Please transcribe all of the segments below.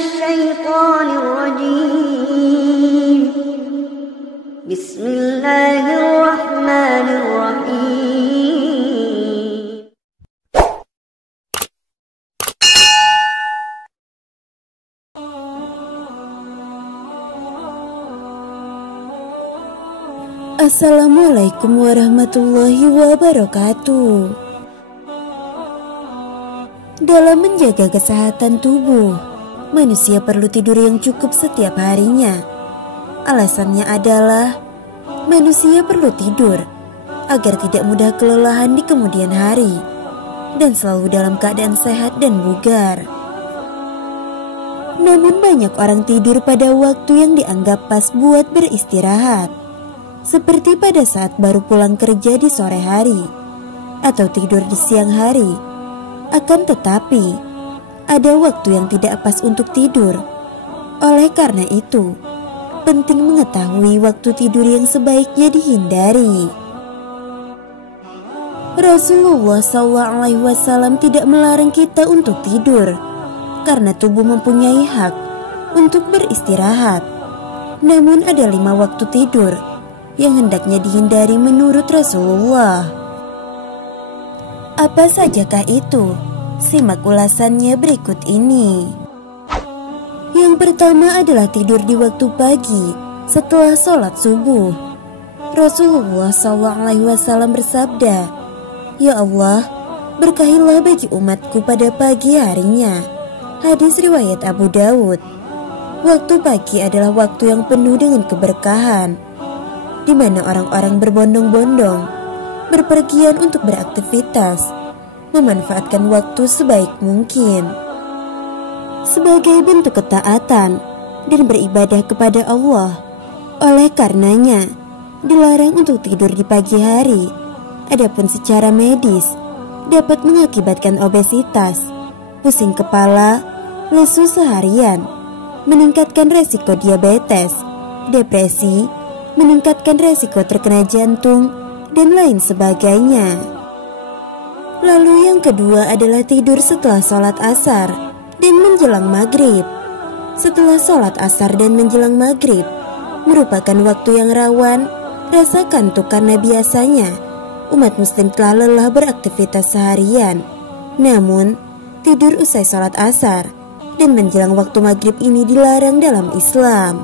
الشيطان الرجيم بسم الله الرحمن الرحيم Assalamualaikum warahmatullahi wabarakatuh. Dalam menjaga kesehatan tubuh, manusia perlu tidur yang cukup setiap harinya. Alasannya adalah manusia perlu tidur agar tidak mudah kelelahan di kemudian hari dan selalu dalam keadaan sehat dan bugar. Namun banyak orang tidur pada waktu yang dianggap pas buat beristirahat, seperti pada saat baru pulang kerja di sore hari atau tidur di siang hari. Akan tetapi, ada waktu yang tidak pas untuk tidur. Oleh karena itu, penting mengetahui waktu tidur yang sebaiknya dihindari. Rasulullah SAW tidak melarang kita untuk tidur, karena tubuh mempunyai hak untuk beristirahat. Namun ada 5 waktu tidur yang hendaknya dihindari menurut Rasulullah. Apa sajakah itu? Simak ulasannya berikut ini. Yang pertama adalah tidur di waktu pagi setelah sholat subuh. Rasulullah SAW bersabda, "Ya Allah, berkahilah bagi umatku pada pagi harinya." Hadis riwayat Abu Dawud. Waktu pagi adalah waktu yang penuh dengan keberkahan, di mana orang-orang berbondong-bondong berpergian untuk beraktivitas, memanfaatkan waktu sebaik mungkin sebagai bentuk ketaatan dan beribadah kepada Allah. Oleh karenanya, dilarang untuk tidur di pagi hari. Adapun secara medis, dapat mengakibatkan obesitas, pusing kepala, lesu seharian, meningkatkan resiko diabetes, depresi, meningkatkan resiko terkena jantung, dan lain sebagainya. Lalu yang kedua adalah tidur setelah sholat asar dan menjelang maghrib. Setelah sholat asar dan menjelang maghrib merupakan waktu yang rawan rasa kantuk, karena biasanya umat muslim telah lelah beraktivitas seharian. Namun, tidur usai sholat asar dan menjelang waktu maghrib ini dilarang dalam Islam.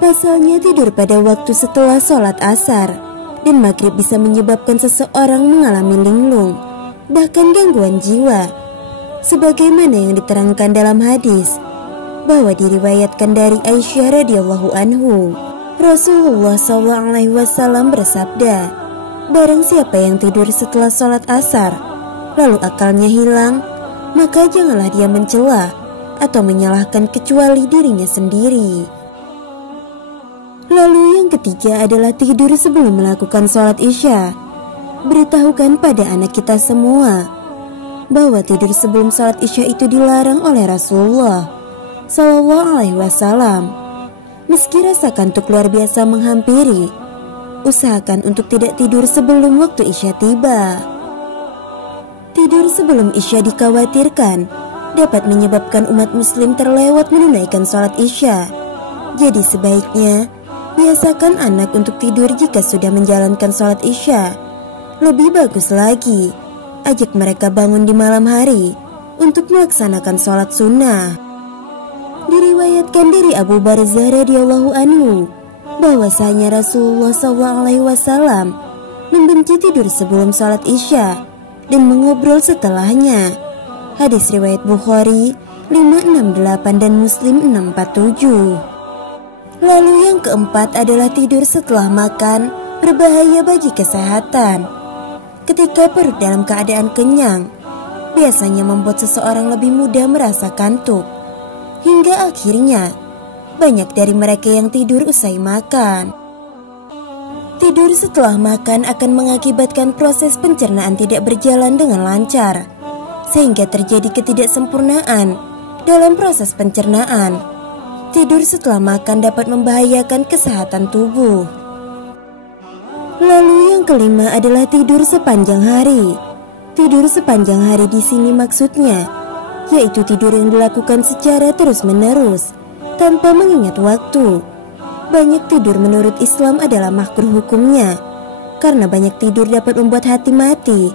Pasalnya tidur pada waktu setelah sholat asar dan maghrib bisa menyebabkan seseorang mengalami linglung, bahkan gangguan jiwa, sebagaimana yang diterangkan dalam hadis bahwa diriwayatkan dari Aisyah radhiyallahu anhu. Rasulullah SAW bersabda, "Barang siapa yang tidur setelah sholat asar lalu akalnya hilang, maka janganlah dia mencela atau menyalahkan kecuali dirinya sendiri." Lalu yang ketiga adalah tidur sebelum melakukan sholat isya. Beritahukan pada anak kita semua bahwa tidur sebelum sholat isya itu dilarang oleh Rasulullah SAW. Meski rasa kantuk luar biasa menghampiri, usahakan untuk tidak tidur sebelum waktu isya tiba. Tidur sebelum isya dikhawatirkan dapat menyebabkan umat muslim terlewat menunaikan sholat isya. Jadi sebaiknya biasakan anak untuk tidur jika sudah menjalankan sholat isya. Lebih bagus lagi, ajak mereka bangun di malam hari untuk melaksanakan sholat sunnah. Diriwayatkan dari Abu Barzah radhiyallahu anhu bahwasanya Rasulullah SAW membenci tidur sebelum sholat isya dan mengobrol setelahnya. Hadis riwayat Bukhari 568 dan Muslim 647. Lalu yang keempat adalah tidur setelah makan, berbahaya bagi kesehatan. Ketika perut dalam keadaan kenyang, biasanya membuat seseorang lebih mudah merasa kantuk. Hingga akhirnya, banyak dari mereka yang tidur usai makan. Tidur setelah makan akan mengakibatkan proses pencernaan tidak berjalan dengan lancar, sehingga terjadi ketidaksempurnaan dalam proses pencernaan. Tidur setelah makan dapat membahayakan kesehatan tubuh. Lalu yang kelima adalah tidur sepanjang hari. Tidur sepanjang hari di sini maksudnya yaitu tidur yang dilakukan secara terus-menerus tanpa mengingat waktu. Banyak tidur menurut Islam adalah makruh hukumnya, karena banyak tidur dapat membuat hati mati,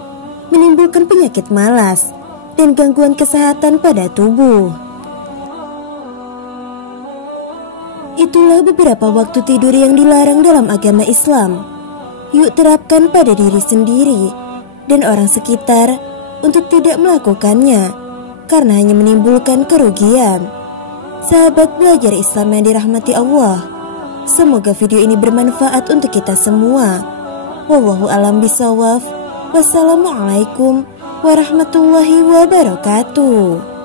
menimbulkan penyakit malas, dan gangguan kesehatan pada tubuh. Itulah beberapa waktu tidur yang dilarang dalam agama Islam. Yuk terapkan pada diri sendiri dan orang sekitar untuk tidak melakukannya, karena hanya menimbulkan kerugian. Sahabat belajar Islam yang dirahmati Allah, semoga video ini bermanfaat untuk kita semua. Wallahu a'lam bishawab. Wassalamualaikum warahmatullahi wabarakatuh.